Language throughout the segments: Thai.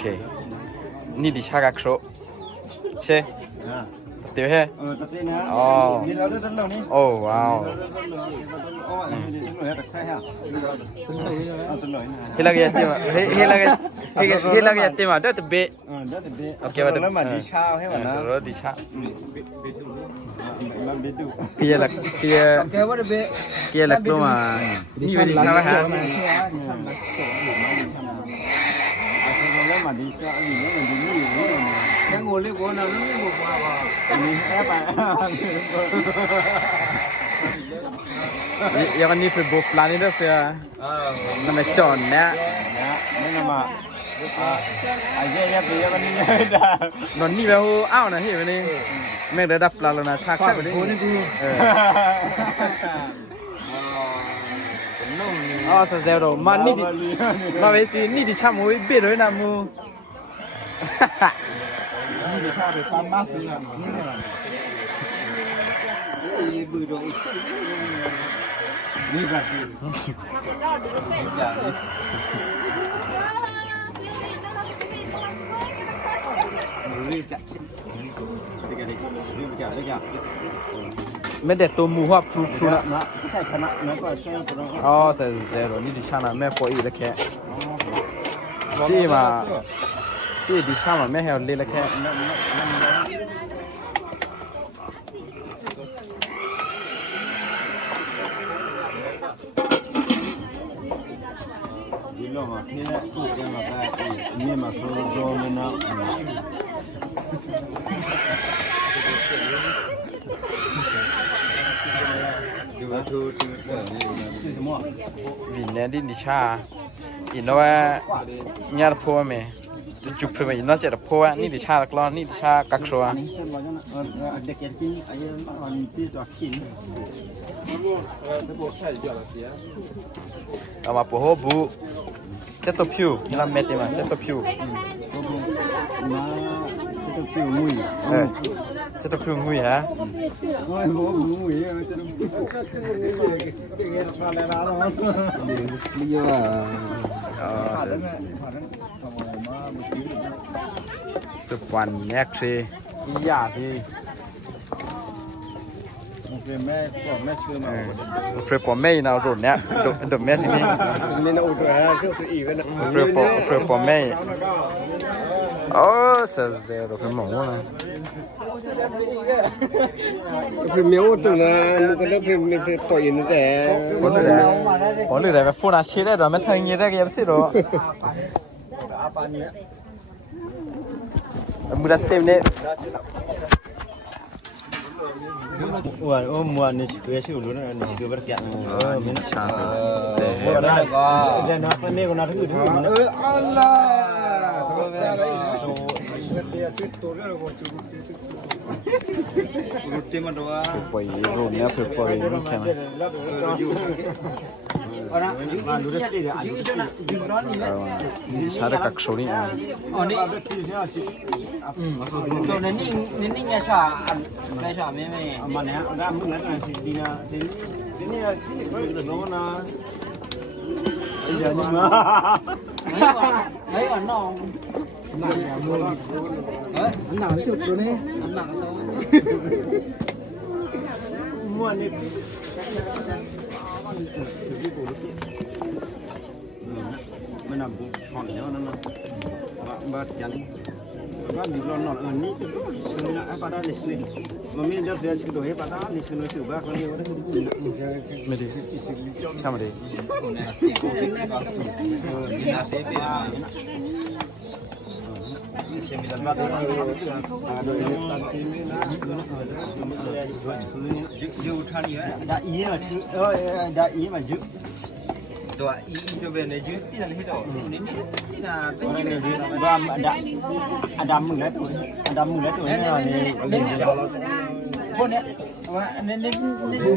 เคนี่ดิชากะโครใช่เตียวแฮ่อ๋อโอ้ว้าวเฮลากะติมาเฮลากะติมาเดตเบโอเคว่าแล้วมาดิชาให้ว่านะดิชาเกียร์ละเกียร์โอเคว่าเบเกียร์ละกลัวมานี่เป็นดิชาป่ะฮะมาดิชาอันนี้มันดีนี่ยังงูเล็กกว่านั้นไม่งูกว่าอันนี้แอบไปยังอันนี้เป็นบุฟลานี่ด้วยเพื่อมันไม่จอนเนี่ยไม่นำมาไอ้เจ๊ยับไปยังอันนี้ได้นอนนี่แบบอ้าวนะที่วันนี้แม่ได้ดับปลาแล้วนะชาแค่วันนี้อ๋อเซลล์มันนี่ดิมาเวซีนี่ดิชามูเบี้ยเลยนะมูนี่ดิชาไปปั๊มมาสิอ่ะนี่บือดอีกนี่แบบนี้ไม่เด็ดตัวหมูว่าพลูนะใช่คณะนั่นก็ใช่อ๋อเซลล์นี่ดิชานะแม่พออีกแล้วแค่ซีมาซีดิชามาแม่เฮลเลยแล้วแค่ဒီလိုမှာခင်းတဲ့ခုပြန်မှာပဲမြင်မှာဆိုတော့မနာဒီဝတ်ထူးတယ်ဒီနေဒီနိချာอินว่าญาติพ่อแม่จุกเพิ่นอินว่าจะพ่อนี่ดิชาละกลอนนี่ดิชากักชัวเอามาโปโหบุเจตผิวนี่ละเม็ดนี่มาเจตผิวมาเจตผิวงุยเจตผิวงุยฮะโอ้ยบ่งุยเจตผิวเงี้ยมาแล้วนะมีเยอะสุดวันแม็กซี่ยาที่แม่ก็แม่ชื่อมาเพื่อปอแม่นะรุ่นเนี้ยดุแม่ที่นี่นี่นะอุดแม่เชื่อตัวอีกนะเพื่อปอแม่โอ้เสียเสียเราเป็นหมอนะเพื่อเมียวตัวนะมันก็เริ่มเป็นต่อยนั่นแต่พอหรือแต่แบบฟูน่าชิดได้หรอไม่ทางนี้ได้ก็ยังสิหรอมือดัดเต็มเนี่ยว่าโอ้มัวนี่ชื่อชื่อรู้นะนี่ชื่อแบบแก่มันชาแต่แล้วก็จะนับเป็นนี่ก็นับถือมันอัลลารุติมันว่าไปรูเนี่ยเพื่อไปนี่แค่ไหนชาดกักโซนี่อ๋อนี่ตัวนี่ไงชาไม่ชาไม่มันเนี่ยด้านมึงนั่นน่ะสิดีนะทีนี้ที่น้องนะไอ้เจ้านี่มาไอ้วันน้องหนักเนี่ยมึงหนักสุดตัวนี้หนักตัวม้วนนี่มันนำบุช่องเนี่ยนั่นนะบาดยันว่าดีร้อนหน่อยนี่คือนะไอ้ปลาดาลิสนี่มันมีเยอะเยอะชิ้นตัวให้ปลาดาลิสนี่สิบ้าคนนี้ว่าได้ไม่ได้ทำอะไรนี่น่าเสียไปอยู่ท่านี้ได้อีมาชื่อได้อีมาชื่อตัวอีตัวเป็นในชื่อที่นั่นให้ตัวนี่ที่น่ะเป็นว่าอดัมมึงแล้วตัวอดัมมึงแล้วตัวนี่พวกเนี้ยว่านี่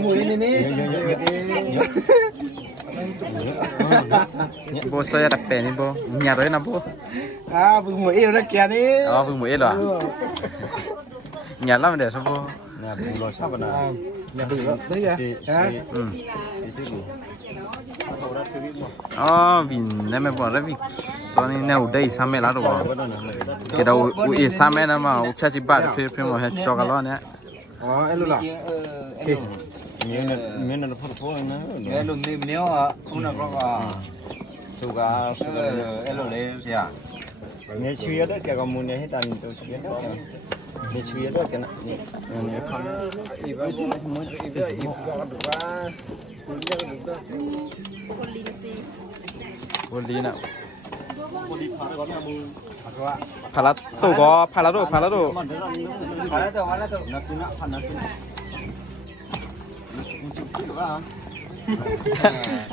หมูนี่โบสอยรับเป็นนี่โบมีอะไรนะโบบึงหมูเอวนะแกนี่บึงหมูเอวเหรอเนี่ยแล้วมันเดี๋ยวชอบโบเนี่ยบึงรอชอบนะ อย่าบึ้งแล้วนี่ไงฮะ อ๋อวินนั่นไม่บอกแล้ววิตอนนี้เนี่ยอุดได้ซ้ำไม่ละตัวเกิดอุอีซ้ำไม่นะมาอุชาจิบาทเพื่อนมาให้จอกกันแล้วเนี่ย อ๋อไอ้ลูกหล่ะ Mena na foto na. Elo ni menio una roca. Suga elo le sia. Ne chuya da ka mu ne hetan to chuya da. Ne chuya da ka na ni. Ne ka na. Iba sih mau iba iba kan dua. Kuliah kan dua. บุรีน่ะพาราตุก็พาราตุ Para tu nak tuna panas tu.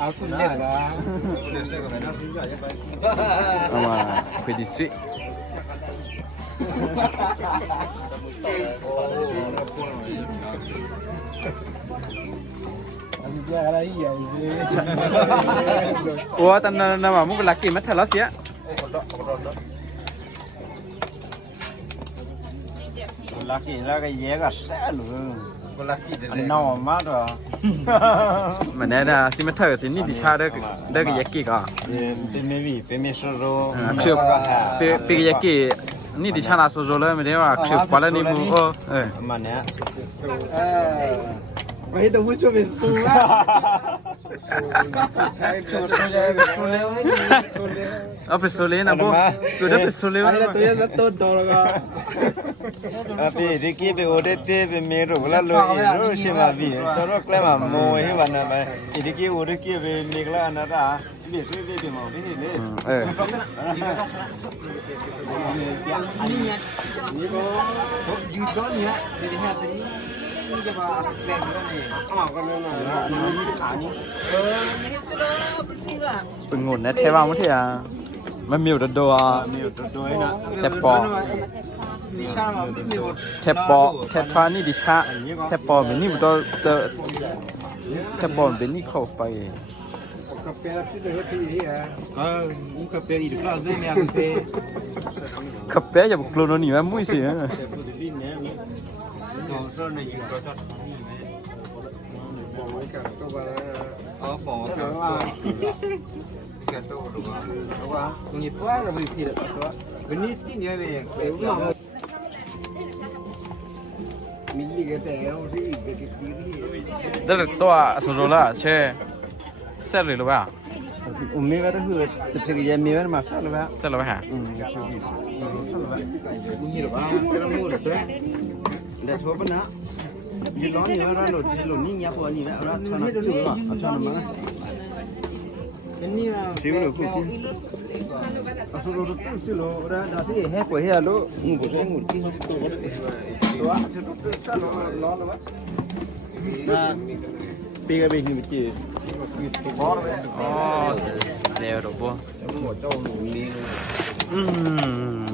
Aku lihat lah. Boleh saya kena nak juga ya baik. เอามาคุยดิสิ Aku dia kalau iya ini. โอ้ตอนนั้นน่ะว่ามุกลักกี้มาทะเลาะเสีย Laki lagi ye ka selu. Laki de. No ma do. มันแน่น่ะสิมาเถอะสินี่ดิชาเด้อเด้อก็ยากิก็ Pe me vi, pe me soro. คือเปยากินี่ดิชาลาโซโซเลยไม่ได้ว่าคือพอแล้วนี่มูMa ne. Mas itu muncul besar lah. Saya besar lewat ni. เอาไปโซเลนะบ่ตัวเด้อไปโซเล Ada tu yang satu dolar kan. Ape de ki pe ode te pe me ro la lo ro shi ma vi. Soro kle ma mo he ba na ba. De ki ode ki pe me kla na da. Be se be be ma be le. Ni kau judul ni ya. Jadi hati ni. Ni coba asik keren ni. Ah, kan ni. เป็นงุ่นนะเทว่ามั้งเถียมันมีอยู่โดอ่ะ Me to do na. แทบปอ Ni sama ni. แทบปอแทบพานี่ดิชาแทบปอเป็นนี่มันตัวแทบปอเป็นนี่เข้าไป Kapel tu dah hati ni ya. Ni ka pe idu kelas ni aku pe. ขับแป๊ะอย่าบอกกลัวหนีว่ามุ้ยสิ No so ni ju ko ta. Oh, po ka. Ka to do. Wa, ni tua la bi pi to. Ni ti ni be. Mili kata yang si kiri. เด็กตัวโซโซล่าเช่เสร็จเลยหรือเปล่า Umi ka hu te se ya me ma sa lo ba. เสร็จแล้วไหมฮะ Bunyi apa? Keramu dah tu. Le so ba na. Ni lo ni ra lo ti lo ni nya po ni ba ra cha na chu ba. Cha na ma. Ini lah. Siu lo ku ti. Asu lo tu chu lo ra da si he po he lo ngu bo se ngu ti so to ba. To a chu tu cha lo lo ba. Na pe ga be ni mi ti. อ๋อเซลล์หรอปุ๊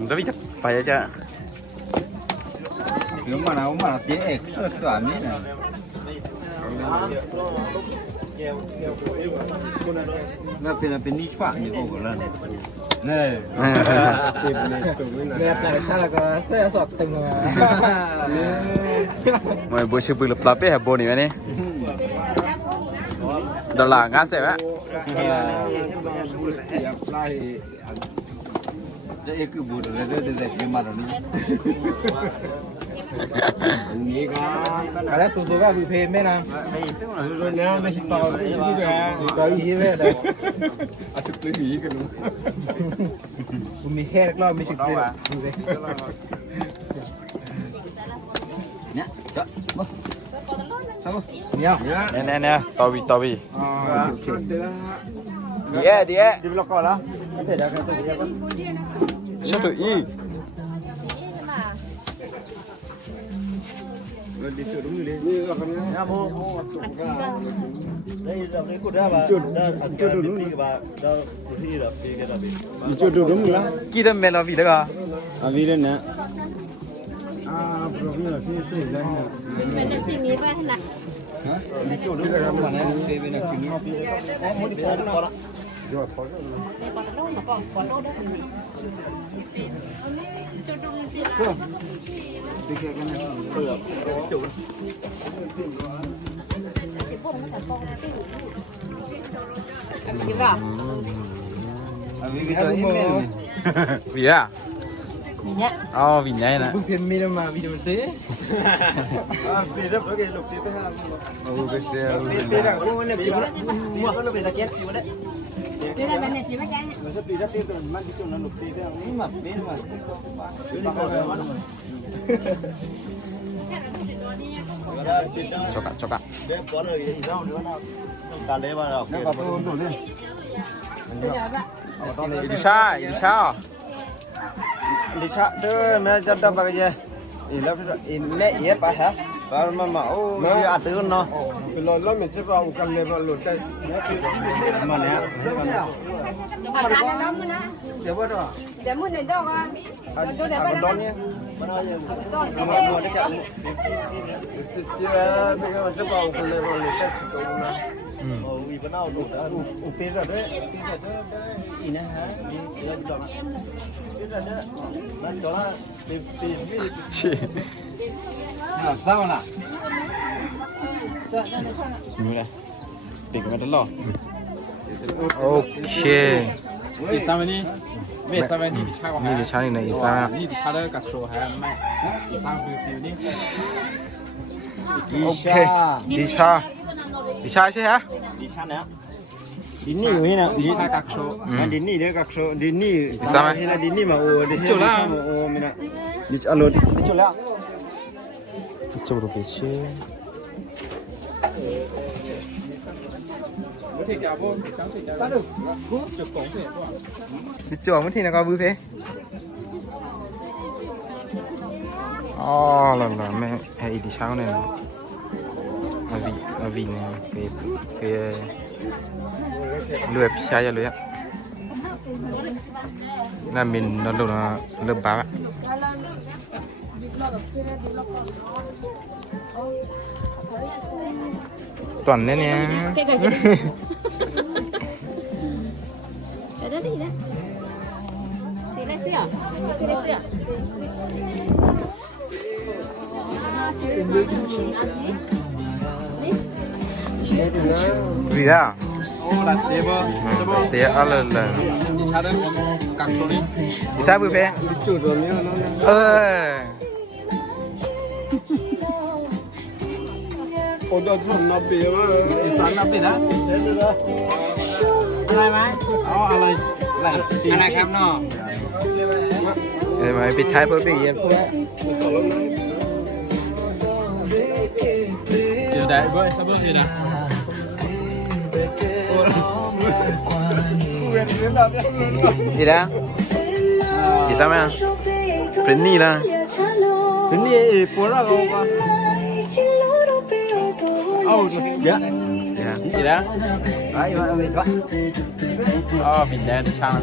แล้วพี่จะไปจะ Lu mana ti ek so to ami na. Na pe ni chwa ni ko ko la. Ne. Ni apa salah kau? Saya sok tengok. ไม่บัวชื่อปืนหรือปลาเป้ฮะโบนี่ไหมนี่ดอลลาร์งานเสร็จแล้ว Tiap lai. Je ek bu de de pe ma ro ni. Ni kan. Kalau susu kan buffet mana? Ni masih tahu ni juga. Kau ini mana? Asal tu ni kan. Bumi hair kalau masih clear. Nya. Ja. Bo. Sama. Ya. เนี่ยต่อวี ดีเอ Di blok ko la. Te da ka to ya ba. ชอบตัวอี Ya mo tu ka. Dai da ni ko da ba. Chu du ni ba. Da ti da pe ga da be. Chu du dum la. กี่เดือนเมลวีแล้วก็ A vi na. Ah, pro vi la si si la na. เป็นสิ่งนี้ป่ะนะ Ni chu du ka ma na pe be na ki ni. Vía. Oh, vinya na. Bu phe mi na ma video se. Đi rất cái lục đi ha. Cái xe. Đi là cũng nên đi mua có lục đi là két chịu đấy. Đây là bên này chị bắt cái. Nó sẽ đi rất đi rồi mang cái chỗ nó lục đi thế này mà đi mà. Coba. Để có lời gì đâu nữa nào. Cả lấy vào đâu. Nó vào tôi đổ lên. Idisha. Đi xa tôi mẹ cho tao vào cái gì. Mẹ yếp à hả? Và mà mẫu đi ăn từ nó. Cái lon lon mình sẽ vào cầm lên vào lột đây. Mà nè. Mà ra nó nữa. Để bớt rồi. Để muốn lên đâu à? Tôi để bắt Đón nhé. Bắt đầu giờ. Mua cái chợ. Chứ bây giờ sẽ vào cầm lên vào lột đây. Vì bắt đầu đổ ra. Tiền rồi đấy. Gì nữa hả? Đi lên đó. Tiền rồi đấy. Lên đó là tiền. Sao nào? Mira. Pick nó lo. Okay. Đi sang bên đi. Về sang bên đi đi cha qua. Ni Idisha ni na Isa. Đi cha đó cắt số hay mai. Đi sang phía xíu đi. Okay. Idisha chứ hả? Đi xa nè. Đi nỉ vậy nè. Đi cha cắt số. Đi nỉ đấy các số. Đi nỉ. Đi xa Hay là đi nỉ mà ô. Đi chỗ là. Ô mình nè. Đi alo đi chỗ là. 이쪽으로 계시. 이쪽 muốn thì là có vui phê. Là mẹ hay đi sao này. Mà vì này cái lười xa ra lười á. Là mình nó lúc nó lợm bá á. Toàn đấy nè. cái. Cái đó gì đó? Tí lấy xíu. Tí lấy xíu. Gì à? Ô là tiếp bơ. Thế à là Đi cha đó cắt số đi. đi sao vui phê? Chủ rồi nhá nó. Ồ đó chuẩn nó bị mà. Đi sang nắp đi đó.อะไรไหมอ๋ออะไรอะไรครับเนาะ Mày bị thái với bị gì? เดี๋ยวได้เว้ยซะเบิ่งนี่นะ Gì đó? Gì sao mày? Prenni là. Đi nỉ bố ra không con. Dạ. gì đó 哎，有没有？ Oh, mình đang đi sang.